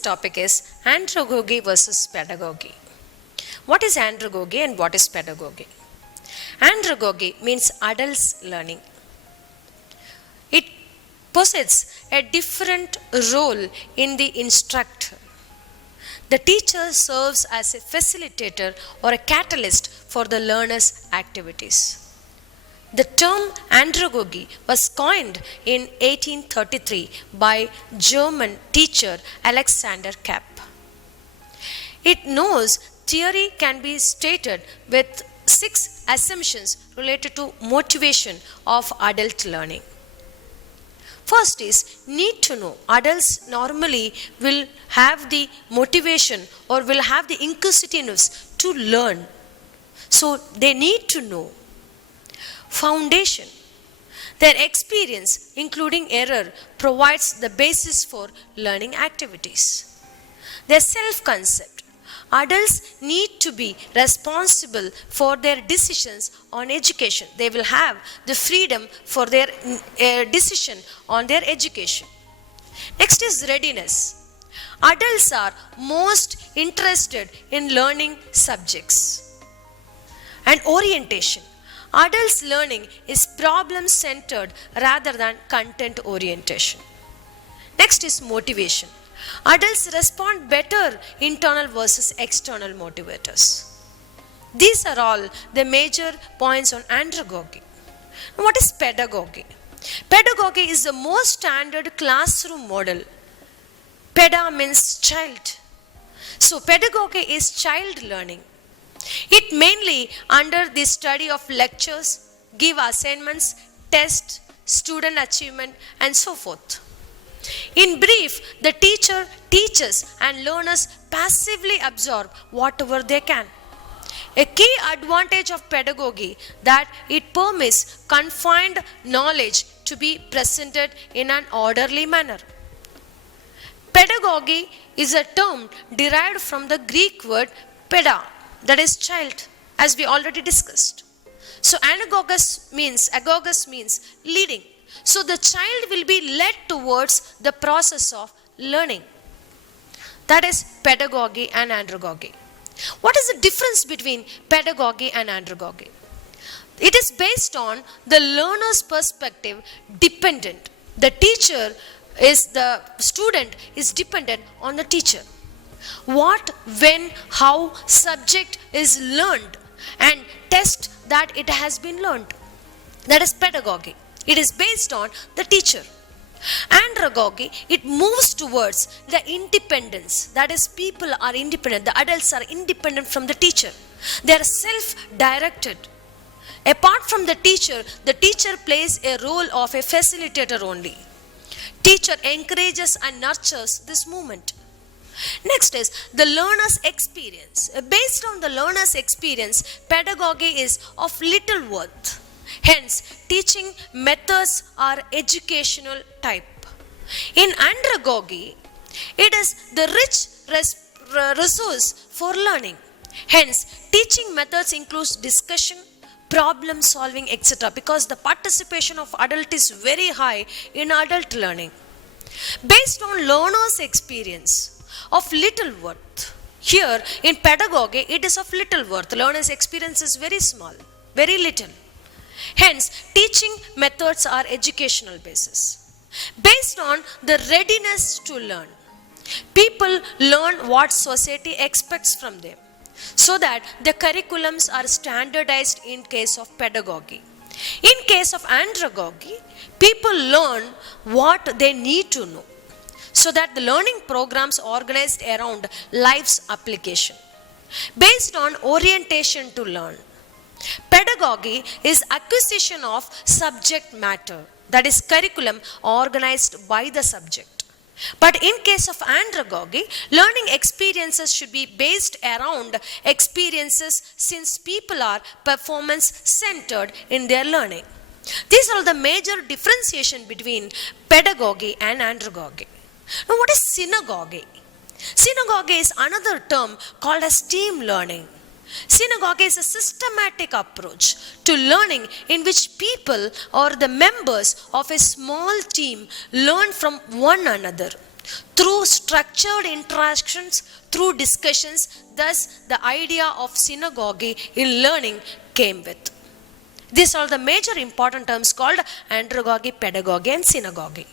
topic is andragogy versus pedagogy. What is andragogy and what is pedagogy? Andragogy means adults learning. It possesses a different role in the instructor. The teacher serves as a facilitator or a catalyst for the learner's activities. The term andragogy was coined in 1833 by German teacher Alexander Kapp. It knows theory can be stated with 6 assumptions related to motivation of adult learning. First is need to know. Adults normally will have the motivation or will have the inquisitiveness to learn. So they need to know. Foundation. Their experience, including error, provides the basis for learning activities. Their self-concept. Adults need to be responsible for their decisions on education. They will have the freedom for their decision on their education. Next is readiness. Adults are most interested in learning subjects. And orientation. Adults learning is problem centered rather than content orientation. Next is motivation. Adults respond better internal versus external motivators. These are all the major points on andragogy. What is pedagogy? Pedagogy is the most standard classroom model. Peda means child. So pedagogy is child learning. It mainly under the study of lectures, give assignments, tests, student achievement and so forth. In brief, the teacher teaches and learners passively absorb whatever they can. A key advantage of pedagogy that it permits confined knowledge to be presented in an orderly manner. Pedagogy is a term derived from the Greek word peda, that is child, as we already discussed. So agogos means leading. So the child will be led towards the process of learning. That is pedagogy and andragogy. What is the difference between pedagogy and andragogy? It is based on the learner's perspective dependent. The student is dependent on the teacher. What, when, how subject is learned and test that it has been learned. That is pedagogy. It is based on the teacher. Andragogy, it moves towards the independence. That is, people are independent. The adults are independent from the teacher. They are self-directed. Apart from the teacher plays a role of a facilitator only. Teacher encourages and nurtures this movement. Next is the learner's experience. Based on the learner's experience, pedagogy is of little worth. Hence, teaching methods are educational type. In andragogy, it is the rich resource for learning. Hence, teaching methods includes discussion, problem solving, etc. because the participation of adult is very high in adult learning. Based on learner's experience, of little worth. Here in pedagogy, it is of little worth. Learner's experience is very small, very little. Hence, teaching methods are educational basis. Based on the readiness to learn, people learn what society expects from them so that the curriculums are standardized in case of pedagogy. In case of andragogy, people learn what they need to know, so that the learning programs organized around life's application. Based on orientation to learn. Pedagogy is acquisition of subject matter, that is curriculum organized by the subject. But in case of andragogy, learning experiences should be based around experiences since people are performance centered in their learning. These are the major differentiation between pedagogy and andragogy. Now, what is synagogy? Synagogy is another term called as team learning. Synagogue is a systematic approach to learning in which people or the members of a small team learn from one another. through structured interactions, through discussions. Thus the idea of synagogue in learning came with. These are the major important terms called andragogy, pedagogy and synagogy.